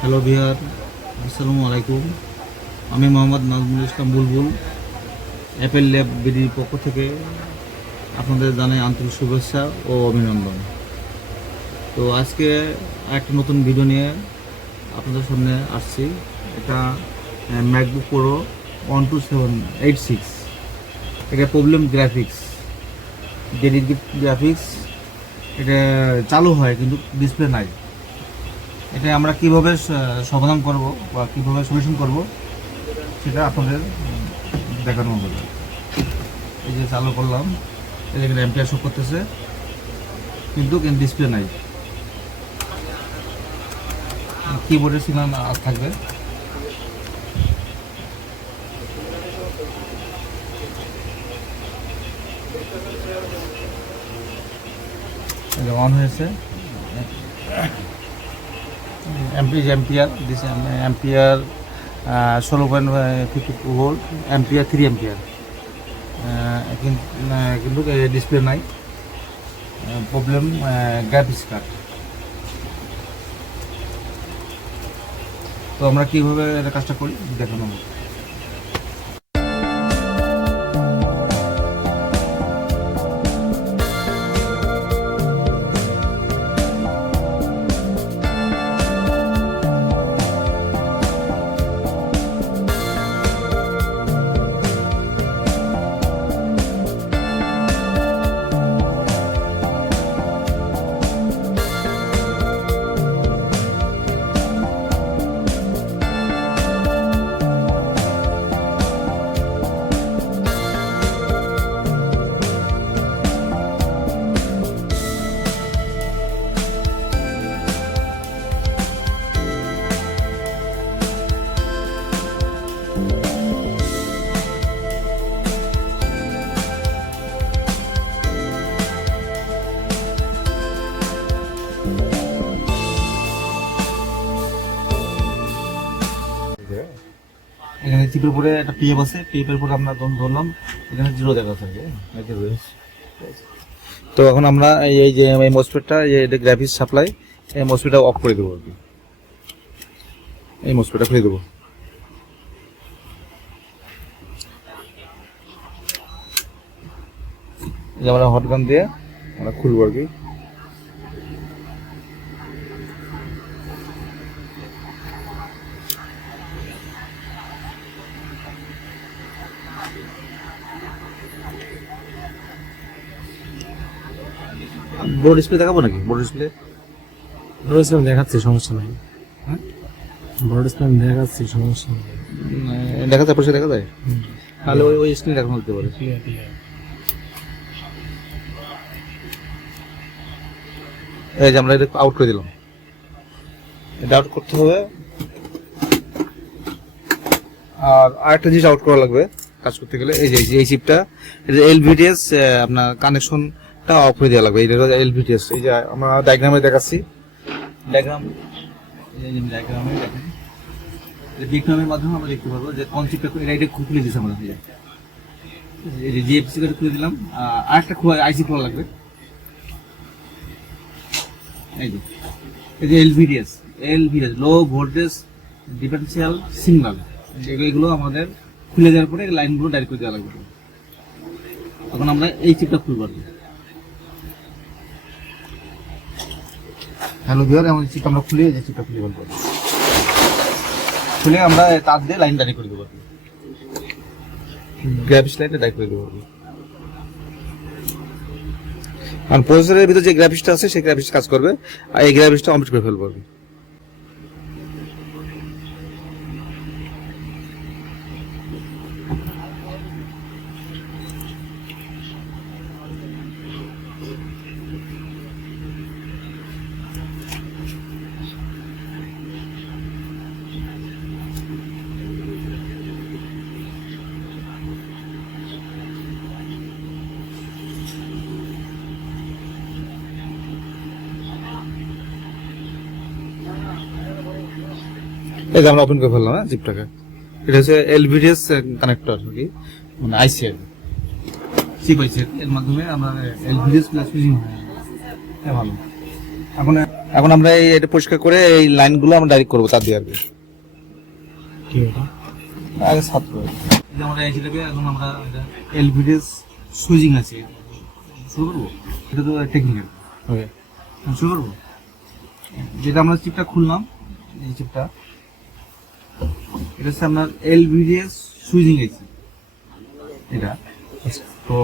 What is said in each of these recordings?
Hello Bihar, আসসালামু আলাইকুম। আমি মোহাম্মদ নাজমুল ইসলাম বুলবুল, অ্যাপেল ল্যাব বিডির পক্ষ থেকে আপনাদের জানাই আন্তরিক শুভেচ্ছা ও অভিনন্দন। তো আজকে একটা নতুন ভিডিও নিয়ে আপনাদের সামনে আসছি। এটা ম্যাকবুক প্রো 12786, এটা প্রবলেম গ্রাফিক্স, ডেডিকেটেড গ্রাফিক্স। এটা চালু হয় কিন্তু ডিসপ্লে নাই। এটা আমরা কিভাবে সমাধান করব বা কিভাবে সলিউশন করব সেটা আপনাদের দেখানো হবে। এই যে চালু করলাম, এখানে অ্যাম্পিয়ার শো করতেছে কিন্তু ডিসপ্লে নাই। কিবোর্ডের সিগন্যাল থাকবে। অন হয়েছে, অ্যাম্পিয়ার 16.52 ভোল্ট, অ্যাম্পিয়ার 3 অ্যাম্পিয়ার, কিন্তু ডিসপ্লে নাই। Problem graphics card. তো আমরা কীভাবে এটা কাজটা করি দেখানো হবে। এখানে চিপের উপরে একটা পিএফ আছে, পিএফের উপরে আমরা ধরলাম, এখানে 0 দেখা থাকে। তো এখন আমরা এই যে এই মসফেটটা, এই গ্রাফিক্স সাপ্লাই, এই মসফেটটা অফ করে দেবো আর কি। এই মসফেটটা খুলে দেবো। যে আমরা হটগান দিয়ে আমরা খুলবো আর কি। বড় ডিসপ্লে দেখাবো নাকি? বড় ডিসপ্লে দেখাচ্ছি, সমস্যা নাই। হ্যাঁ, বড় ডিসপ্লে দেখাচ্ছি, সমস্যা নেই। দেখা যায়, পরিষ্কার দেখা যায়। তাহলে ওই স্ক্রিন দেখানো হতে পারে। এই যে আমরা এটা আউট করে দিলাম। এটা আউট করতে হবে। আর আরেকটা জিনিস আউট করা লাগবে কাজ করতে গেলে। এই যে এই চিপটা, এটা এলভিডিএস, আপনার কানেকশনটা অফ করে দেওয়া লাগবে। এটা এলভিডিএস। এই যে আমরা ডায়াগ্রামে দেখাচ্ছি, ডায়াগ্রামে দেখেন, বিক্রমের মাধ্যমে আমরা দেখতে পারবো যে কনসেপ্টটা এটা খুলে দিয়েছে আমরা। এই যে জিএফসি কার্ড খুলে দিলাম। আরেকটা আইসি খোলা লাগবে। এই যে LVDS low voltage differential signal, এগুলো আমাদের খুলে দেওয়ার পরে লাইনগুলো ডাইরেক্ট করে দেওয়া লাগবে। তখন আমরা এই চিপটা খুলব আর কি। হ্যালো ভিউয়ার, এমন চিপ আমরা খুলে যে চিপটা খুলে বলবো, খুলে আমরা তার দিয়ে লাইন ডাইরেক্ট করে দেবো আর কি। গ্রাফিক্স লাইনটা ডাইরেক্ট করে দেবো আর কি। কারণ প্রসেসরের ভিতরে যে গ্রাফিক্সটা আছে সেই গ্রাফিক্স কাজ করবে, আর এই গ্রাফিক্সটা কমপ্লিট করে ফেলবো আর কি। এই যে আমরা ওপেন করে ফেললাম জিপটাকে। এটা হচ্ছে এলভিডিএস কানেক্টর আর কি, মানে আইসি আর চিপ আইসি। এর মাধ্যমে আমরা এলভিডিএস প্লাস ফিজিং হয় ভালো। এখন এখন আমরা এটা পরিষ্কার করে এই লাইনগুলো আমরা ডাইরেক্ট করবো তার দিয়ে আর কি। কি এটা? আগে ছাত্র আমরা এসেটাকে এখন আমরা এলভিডিএস সুইচিং আছে, শুরু করবো। এটা তো টেকনিক্যাল, ওকে, শুরু করবো। যেটা আমরা চিপটা খুললাম, এই চিপটা এটা হচ্ছে আপনার এলভিডিএস সুইচিং আছে এটা। তো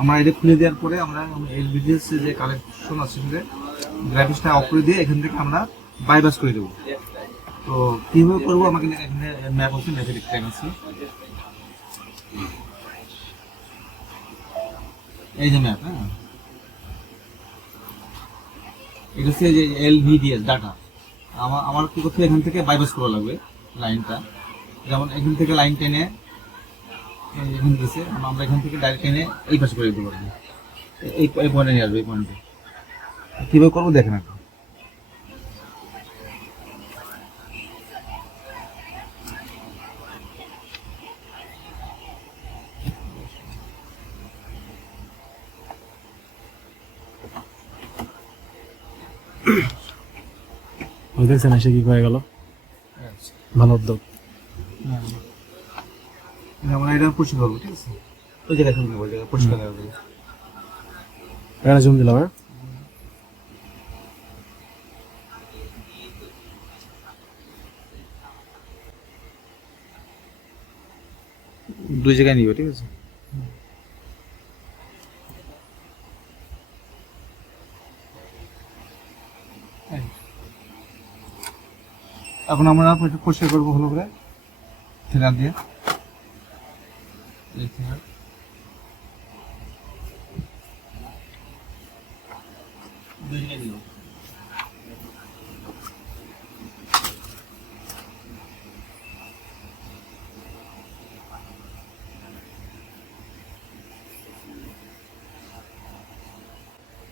আমরা এটা খুলে দেওয়ার পরে আমরা এলভিডিএস যে কানেকশন আছে সেটা গ্রাফিক্সটা অফ করে দিয়ে এখান থেকে আমরা বাইপাস করে দেবো। তো কীভাবে করবো আমাকে এখানে ম্যাপ আছে, ম্যাপে দেখতে গেছি। এই যে ম্যাপ, হ্যাঁ, এটা হচ্ছে যে এলভিডিএস ডাটা। আমার কি করতে এখান থেকে বাইপাস করা লাগবে লাইনটা। যেমন এখান থেকে লাইন টেনে এখানে গেছে, আমরা এখান থেকে ডাইরেক্ট টেনে এই পাশে করে দিতে পারবো। এই পয়েন্টে নিয়ে আসবো, এই পয়েন্টে কীভাবে করবো দেখেন এখন। ওই দেখছেন এসে কি হয়ে গেল, ভালো উদ্যোগ। আমরা এটা পরিষ্কার করবো, ঠিক আছে? ওই জায়গায় শুনতে ওই জায়গায় পরিষ্কার করবো। এখানে জুম দিলাম, হ্যাঁ। দুই জায়গায় নিব, ঠিক আছে? এখন আমরা পরিষ্কার করবো ভালো করে থিনার দিয়ে। দুই জায়গায় নিব।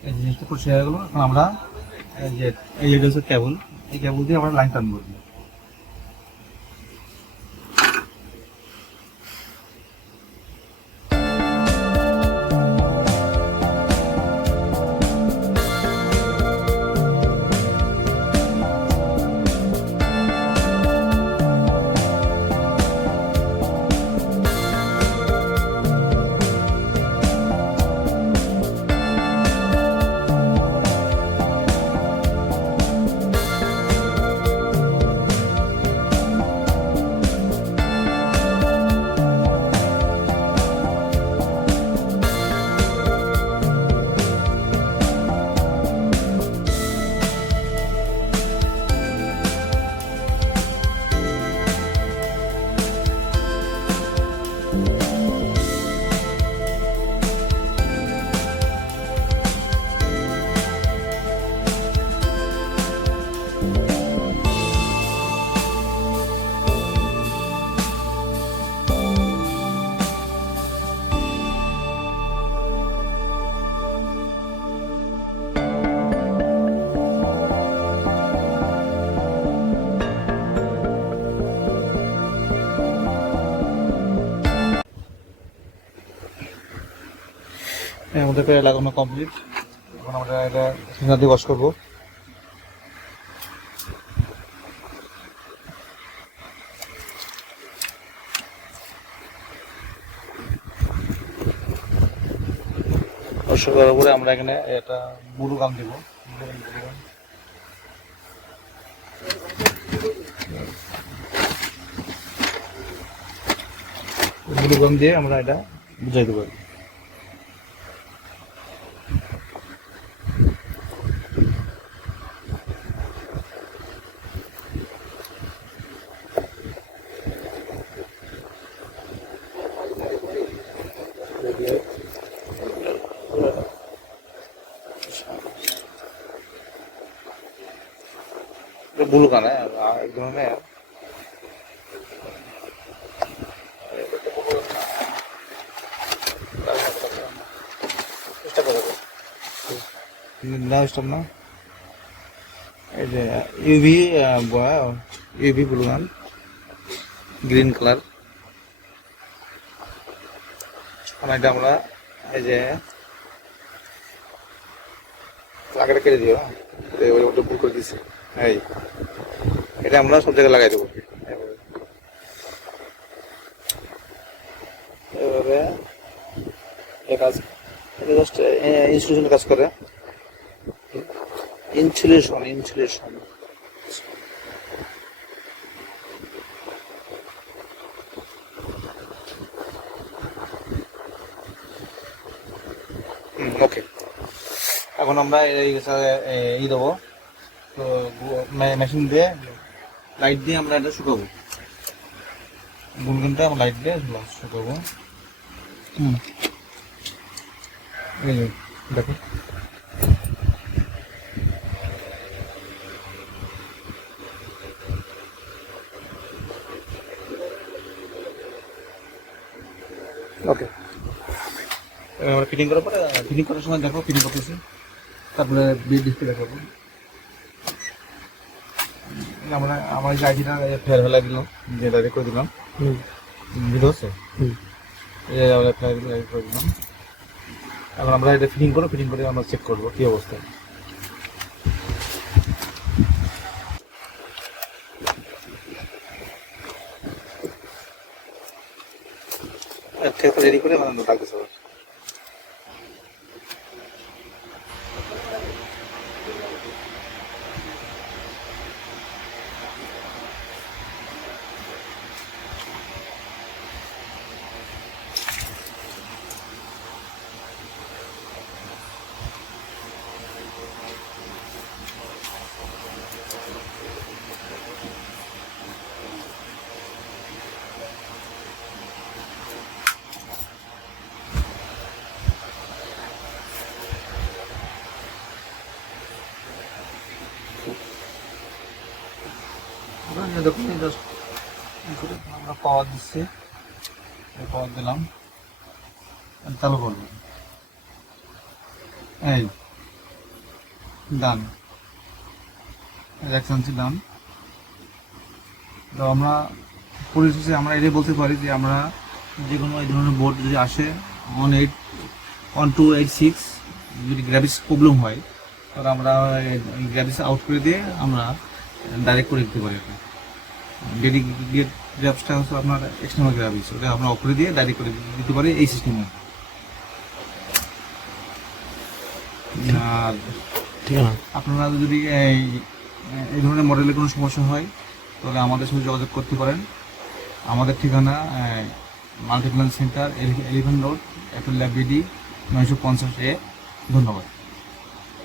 এই জিনিসটা পরিষ্কার হয়ে গেল। এখন আমরা এই যে হচ্ছে কেবল, এই কেবল দিয়ে আমরা লাইন টানবো। আমাদের লাগানো কমপ্লিট। এখন আমরা এটা সিগনাল দিয়ে ওয়াশ করবো। ওয়াশ করার পরে আমরা এখানে একটা মুড়ু গাম দেবো। মুড়ু গাম দিয়ে আমরা এটা বুঝাই দেবো। बुलू का ना एकदम में ना स्टॉप ना यूवी यूवी ब्लू गान ग्रीन कलर আমরা এই যে আগেটা কেটে দিও, হ্যাঁ ওটা ভুল করে দিচ্ছি। এই এটা আমরা সব জায়গায় লাগাই দেবো এভাবে। এই কাজ এটা জাস্ট ইনসুলেশনের কাজ করে, ইনসুলেশন। ওকে, এখন আমরা এই দেবো তো মেশিন দিয়ে লাইট দিয়ে আমরা এটা শুকাবো, গুনগুনটা আমরা লাইট দিয়ে শুকাবো। এই যে দেখো ওকে। আমরা ফিটিং করার পরে ফিটিং করার সময় দেখো ফিটিং করতেছি, তারপরে ডিসপ্লে দেখাবো। আমরা আমার এই আইডিটা ফেয়ার ফেলা দিলাম, যেটা করে দিলাম ভিডিও আছে, এই আমরা ফেয়ার করে দিলাম। এখন আমরা এটা ফিটিং করবো, ফিটিং করে আমরা চেক করবো কি অবস্থা। রেডি করে আমরা ডাকতেছি আবার। দেখুন জাস্ট আমরা পাওয়ার দিচ্ছি, পাওয়ার দিলাম, চালু করবো, এই ডান অ্যাকশনসি ডান। তো আমরা পরিশেষে আমরা এটাই বলতে পারি যে আমরা যে কোনো এই ধরনের বোর্ড যদি আসে 1286 যদি গ্রাফিক্স প্রবলেম হয় তাহলে আমরা গ্রাফিক্স আউট করে দিয়ে আমরা ডাইরেক্ট করে দিতে পারি। ডেডিকেটেড গ্রাফিক্সটা হচ্ছে আপনার এক্সটার্নাল গ্রাফিক্স, ওটা আমরা অফ করে দিয়ে ডাইরেক্ট করে দিতে পারি এই সিস্টেমে। আর আপনারা যদি এই ধরনের মডেলের কোনো সমস্যা হয় তাহলে আমাদের সাথে যোগাযোগ করতে পারেন। আমাদের ঠিকানা Multiplan centre 11 road, Apple lab BD 950A। ধন্যবাদ।